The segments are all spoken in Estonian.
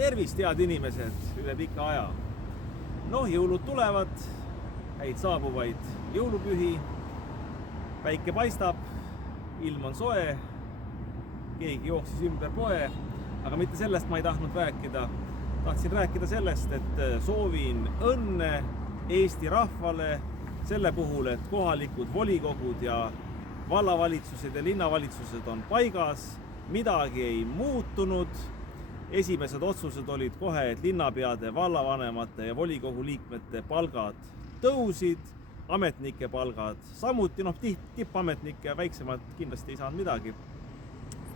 Tervist, head inimesed üle pika aja. Noh, jõulud tulevad, häid saabuvaid jõulupühi, päike paistab, ilm on soe, keegi jooksis ümber poe, aga mitte sellest ma ei tahtnud rääkida. Tahtsin rääkida sellest, et soovin õnne Eesti rahvale selle puhul, et kohalikud volikogud ja vallavalitsused ja linnavalitsused on paigas, midagi ei muutunud. Esimesed otsused olid kohe, et linnapeade, vallavanemate ja volikogu liikmete palgad tõusid, ametnike palgad samuti, tippametnike väiksemad kindlasti ei saanud midagi.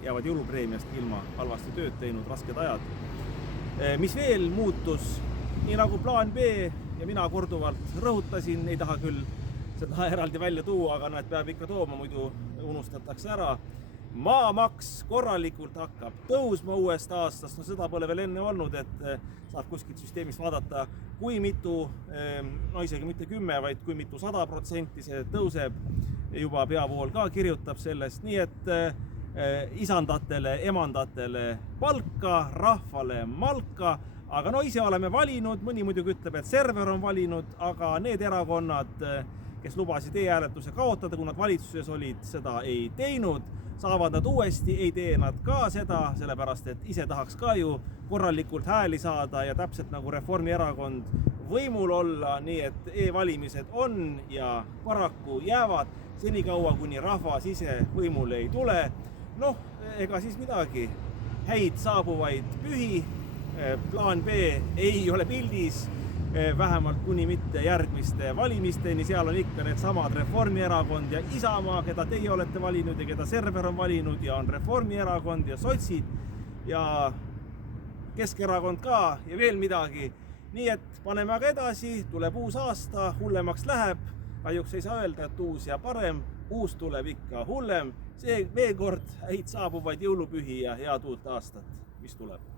Jäävad jõulupreemiast ilma, halvasti tööd teinud, rasked ajad. Mis veel muutus, nii nagu plaan B ja mina korduvalt rõhutasin, ei taha küll seda eraldi välja tuua, aga näed, peab ikka tooma, muidu unustatakse ära. Maamaks korralikult hakkab tõusma uuest aastast, seda pole veel enne olnud, et saab kuskilt süsteemist vaadata, kui mitu, isegi mitte 10, vaid kui mitu 100% see tõuseb, juba peavool ka kirjutab sellest, nii et isandatele, emandatele palka, rahvale malka, aga ise oleme valinud, mõni muidugi ütleb, et server on valinud, aga need erakonnad, kes lubasid e-hääletuse kaotada, kui nad valitsuses olid, seda ei teinud, saavad nad uuesti, ei tee nad ka seda, sellepärast et ise tahaks ka ju korralikult hääli saada ja täpselt nagu Reformierakond võimul olla, nii et e-valimised on ja paraku jäävad senikaua, kuni rahvas ise võimule ei tule. Ega siis midagi, häid saabuvaid pühi, plaan B ei ole pildis, vähemalt kuni mitte järgmiste valimisteni, seal on ikka need samad Reformierakond ja Isamaa, keda teie olete valinud ja keda server on valinud ja on Reformierakond ja sotsid ja Keskerakond ka ja veel midagi. Nii et paneme aga edasi, tuleb uus aasta, hullemaks läheb, kahjuks ei saa öelda, et uus ja parem, uus tuleb ikka hullem, see veel kord häid saabuvaid jõulupühi ja head uut aastat, mis tuleb.